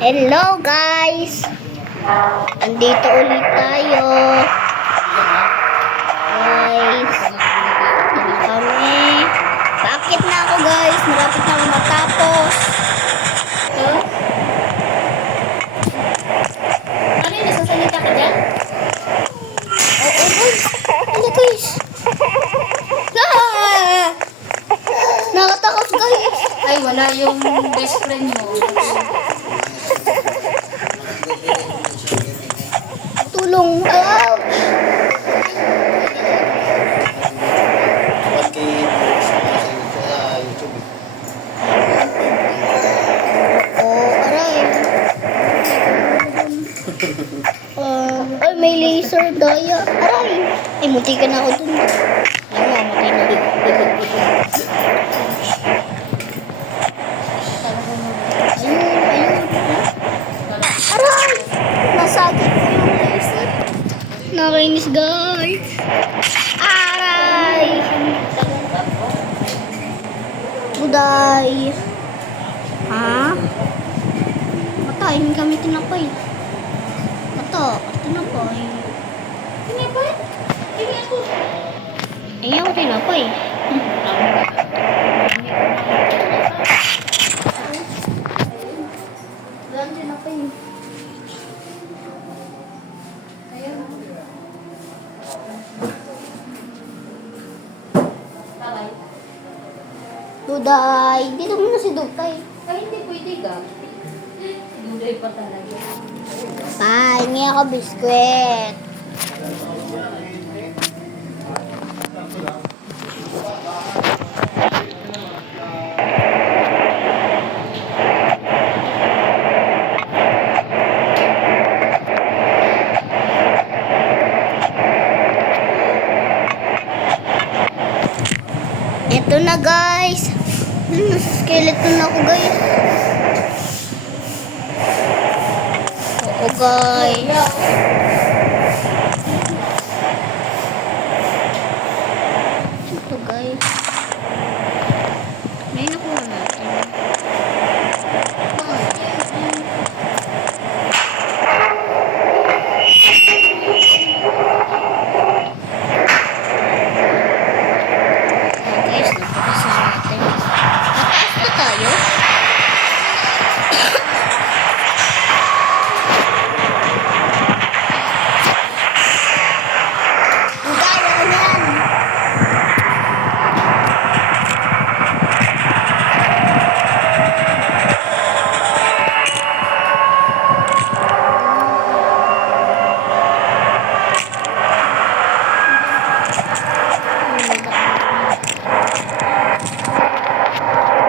Hello guys! Andito ulit tayo. Guys, ano kami? Bakit na ako guys? Malapit na ako matapos. Huh? Ano yun? Nasasalita ka dyan? Oo guys. Ano guys? Ah! Nakatakot guys. Ay, wala yung best friend mo. Tulong. Ouch! Oh, aray. Ay, may laser daya. Aray. Ay, muti ka na ako dun. Alam mo, muti na. Ayun. Aray! Nasagit ko yung laser. Nakainis, guys. Aray! Buday. Ha? Patayin kami tinapay. Ito, tinapay. Tinapay? Hindi ako. Ayaw ko tinapay. Walang tinapay. Ayun. Tatay. Buday. Dito muna si Dutay. Ay, hindi pwede ka. Duday pa talaga. Hingi ako biskwit. Ito na guys. Nasa skeleton ako guys. Oo guys. Ito guys. May nakuha natin. Guys, napakasa natin. Mataas na tayo. Buday, ano yan?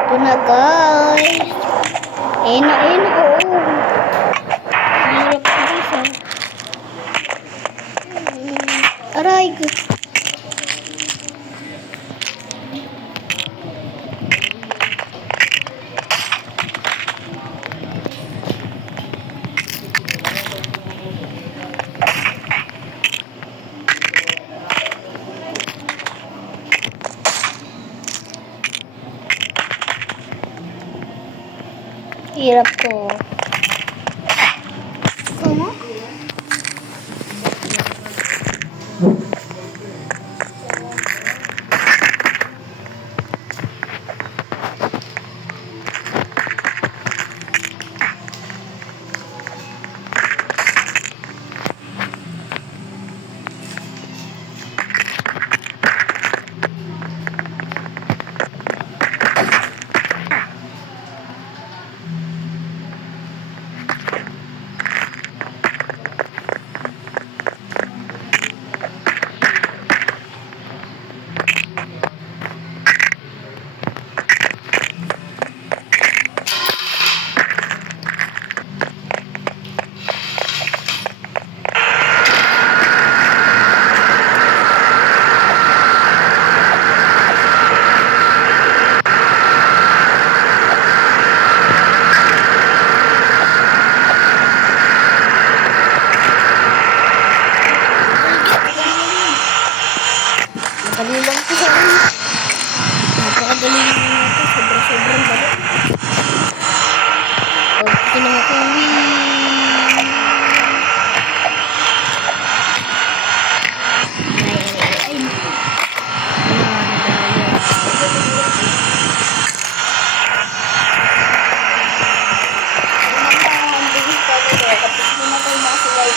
Ito na guys. Oo. Hirap guys ah. Aray. Hirap ko. Kuma?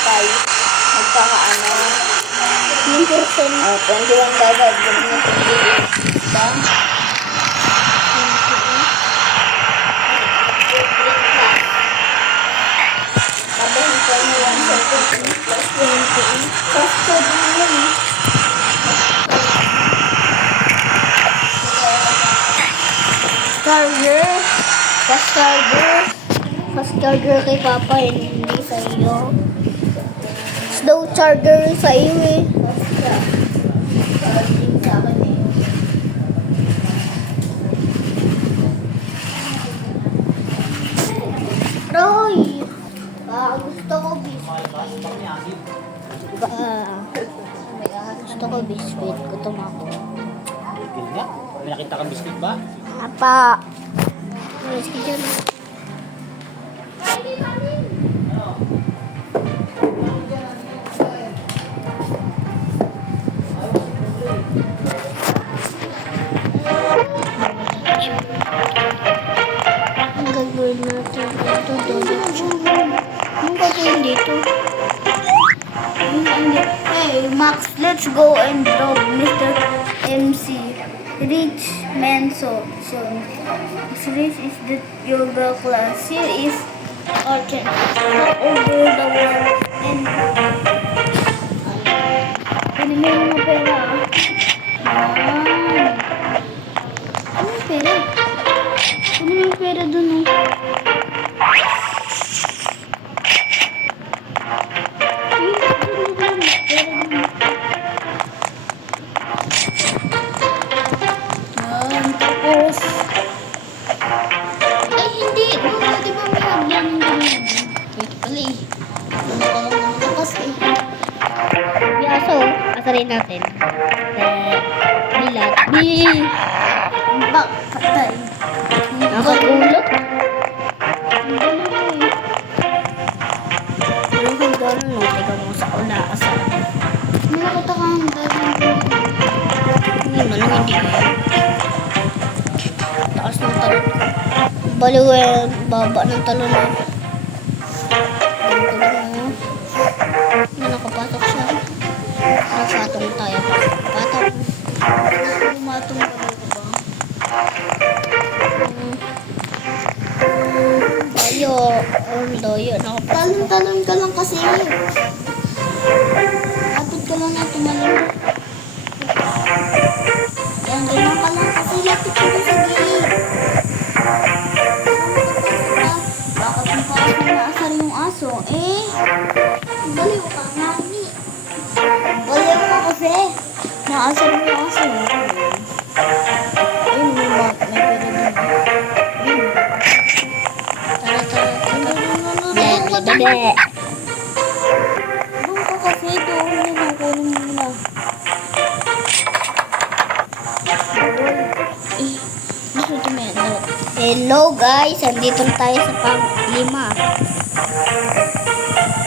Ay. Magkakaano. 1%. 21 gagawin mo na ba? Sabihin ko mo 1 plus 20. Kasto din yun eh. Charger. Fast charger. Fast charger kay Papa, hindi sa iyo. Slow charger sa iyo eh. Charging sa akin eh. Roy! Gusto ko biscuit. Gusto ko biscuit. Gutom ako. Bigil nga. May nakita kang biscuit ba? Apa? Biscuit yun. Ang gagawin natin dito, Anong gagawin dito? Hey, Max, let's go and drop Mr. MC. Rich Manson. Rich is the yoga class. Here is our chance over the world and kunin mo yung mga pera. Ano yung pera? Kunin mo yung pera dun eh. Tapos ay hindi, di ba may hagdan ng ganun? Wait pala eh. Ano ka lang naman lakas eh. Yeah, so, asarin natin. Bilat. Bak, patay. Nakakulot. Ang galing eh. Ang galing no, teka mo sa ula. Nakita ka ang galing. Hindi. Taas ng talon. Baliw eh, baba ng talon eh. Nakapasok siya. Nakapatong tayo. Patong. Pumatong ka ba? Dayo. Dayo. Talon-talon ka lang kasi. Lapit ka lang na tumalon. Yan, ganyan ka lang kasi lapit ka na sa gilid. Bakit ang paas na naasar yung aso? Eh, baliw ka nga ni. Baliw ka kasi. Naasar mo yung aso. Ayun, may pera dun. Ayun. Tara. Bebe. Doon ka kasi, doon na kunin mo na. Hello guys, andito tayo sa pang-5.